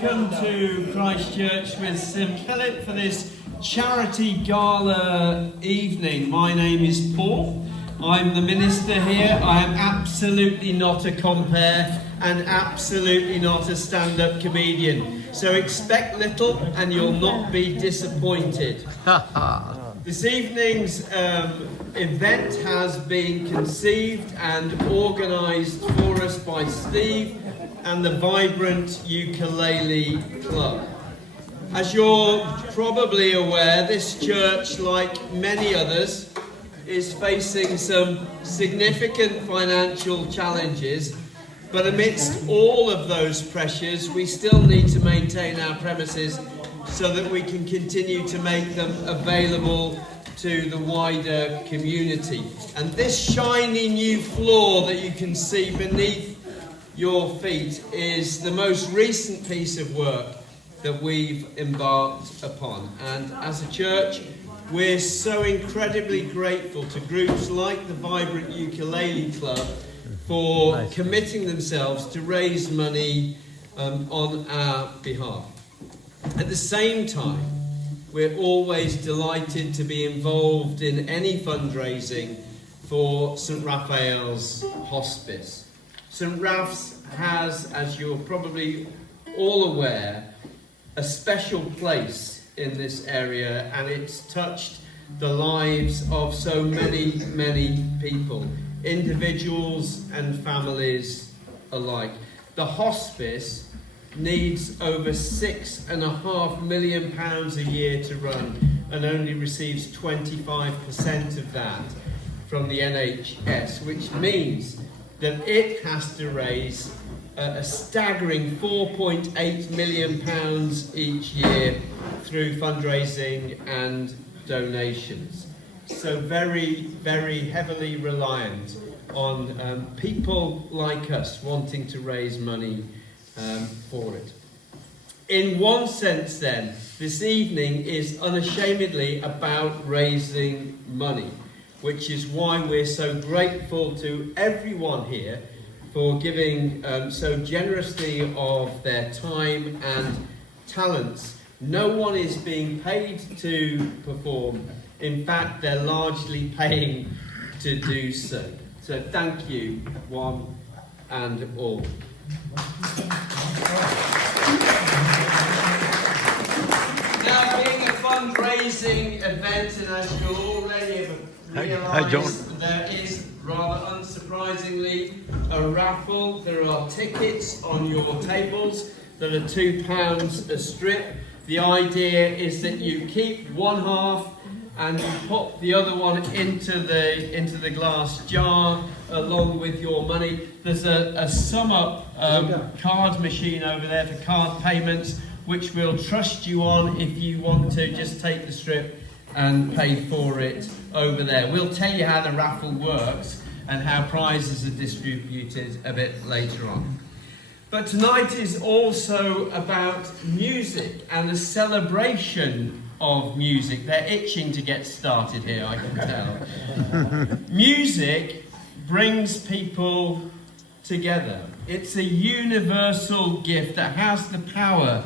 Welcome to Christchurch with St Philip for this charity gala evening. My name is Paul. I'm the minister here. I am absolutely not a compere and absolutely not a stand-up comedian. So expect little and you'll not be disappointed. This evening's event has been conceived and organised for us by Steve and the Vibrant Ukulele Club. As you're probably aware, this church, like many others, is facing some significant financial challenges, but amidst all of those pressures, we still need to maintain our premises so that we can continue to make them available to the wider community. And this shiny new floor that you can see beneath your feet is the most recent piece of work that we've embarked upon. And as a church, we're so incredibly grateful to groups like the Vibrant Ukulele Club for committing themselves to raise money on our behalf. At the same time, we're always delighted to be involved in any fundraising for St Raphael's Hospice. St Raph's has, as you're probably all aware, a special place in this area, and it's touched the lives of so many, many people, individuals and families alike. The hospice needs over £6.5 million a year to run and only receives 25% of that from the NHS, which means that it has to raise a staggering £4.8 million each year through fundraising and donations. So very, very heavily reliant on people like us wanting to raise money for it. In one sense then, this evening is unashamedly about raising money, which is why we're so grateful to everyone here for giving so generously of their time and talents. No one is being paid to perform. In fact, they're largely paying to do so. So thank you, one and all. Now, being a fundraising event, and as you already have realised, there is, rather unsurprisingly, a raffle. There are tickets on your tables that are £2 a strip. The idea is that you keep one half and you pop the other one into the glass jar along with your money. There's a sum up card machine over there for card payments, which we'll trust you on if you want to just take the strip and pay for it over there. We'll tell you how the raffle works and how prizes are distributed a bit later on. But tonight is also about music and a celebration of music. They're itching to get started here, I can tell. Music brings people together. It's a universal gift that has the power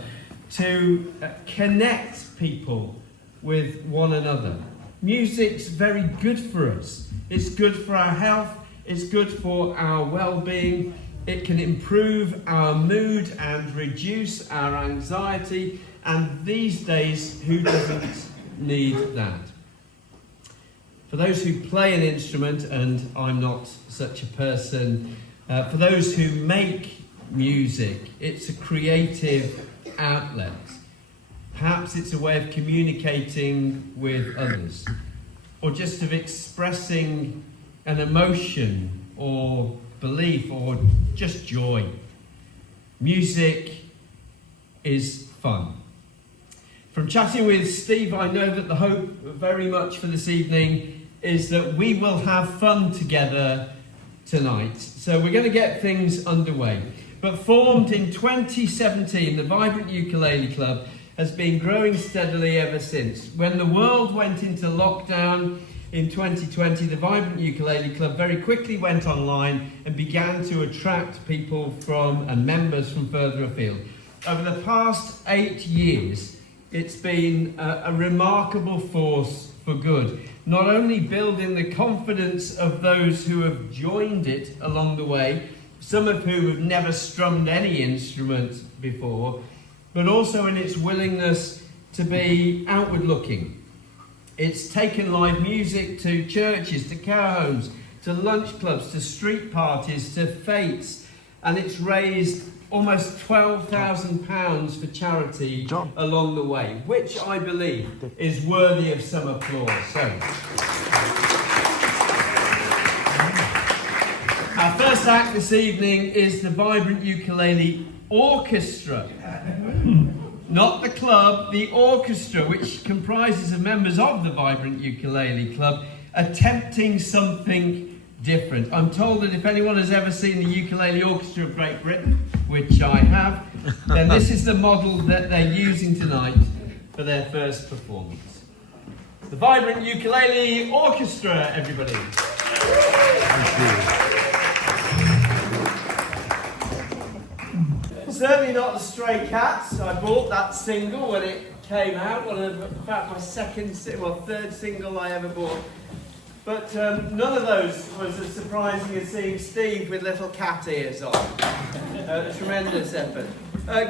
to connect people with one another. Music's very good for us. It's good for our health. It's good for our well-being. It can improve our mood and reduce our anxiety. And these days, who doesn't need that? For those who play an instrument, and I'm not such a person, for those who make music, it's a creative outlet. Perhaps it's a way of communicating with others, or just of expressing an emotion or belief or just joy. Music is fun. From chatting with Steve, I know that the hope very much for this evening is that we will have fun together tonight. So we're going to get things underway. But formed in 2017, the Vibrant Ukulele Club has been growing steadily ever since. When the world went into lockdown in 2020, the Vibrant Ukulele Club very quickly went online and began to attract people from and members from further afield. over the past 8 years, it's been a remarkable force for good. Not only building the confidence of those who have joined it along the way, some of whom have never strummed any instrument before, but also in its willingness to be outward looking. It's taken live music to churches, to care homes, to lunch clubs, to street parties, to fetes, and it's raised almost £12,000 for charity along the way, which I believe is worthy of some applause. So, our first act this evening is the Vibrant Ukulele Orchestra. Not the club, the orchestra, which comprises of members of the Vibrant Ukulele Club, attempting something different. I'm told that if anyone has ever seen the Ukulele Orchestra of Great Britain, which I have, then this is the model that they're using tonight for their first performance. The Vibrant Ukulele Orchestra, everybody. Thank you. Certainly not the Stray Cats. I bought that single when it came out, about my third single I ever bought. But none of those was as surprising as seeing Steve with little cat ears on. Tremendous effort.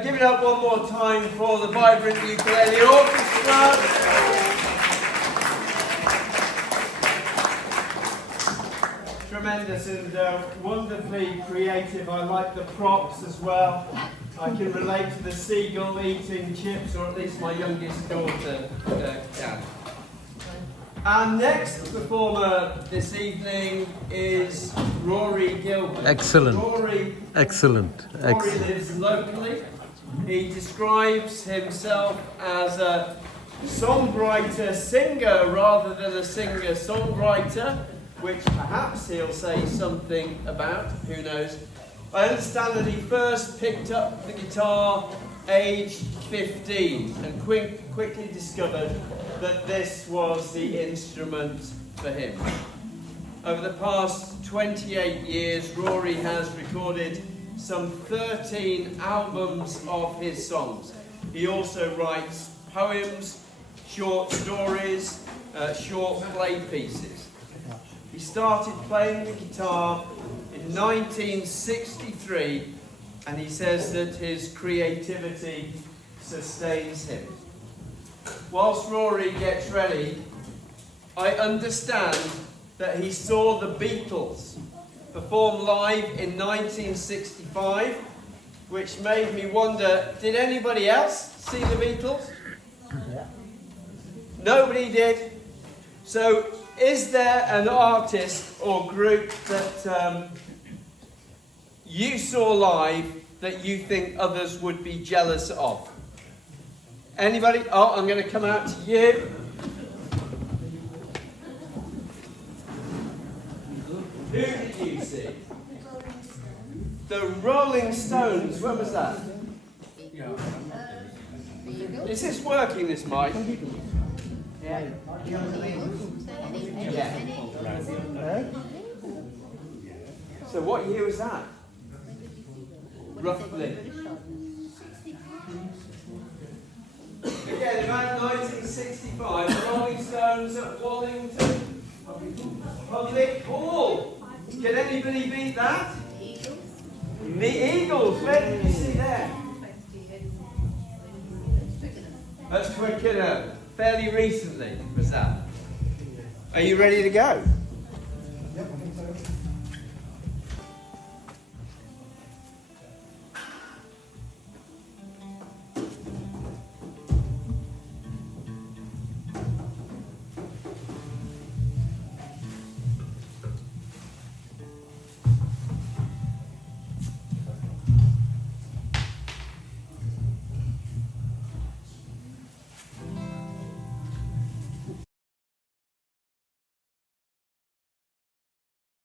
Give it up one more time for the Vibrant Ukulele Orchestra. Tremendous and wonderfully creative. I like the props as well. I can relate to the seagull eating chips, or at least my youngest daughter can. Our next performer this evening is Rory Gilbert. Excellent. Rory lives locally. He describes himself as a songwriter-singer rather than a singer-songwriter, which perhaps he'll say something about, who knows. I understand that he first picked up the guitar aged 15 and quickly discovered that this was the instrument for him. Over the past 28 years, Rory has recorded some 13 albums of his songs. He also writes poems, short stories, short play pieces. He started playing the guitar in 1963, and he says that his creativity sustains him. Whilst Rory gets ready, I understand that he saw the Beatles perform live in 1965, which made me wonder, did anybody else see the Beatles? Yeah. Nobody did. So, is there an artist or group that you saw live that you think others would be jealous of? Anybody? Oh, I'm going to come out to you. Who did you see? The Rolling Stones. When was that? Is this working, this mic? Yeah. So what year was that? Roughly. Again, about 1965, the Rolling Stones at Wallington Public Hall. Can anybody beat that? The Eagles. Where did you see that? At Twickenham. Fairly recently, was that? Are you ready to go?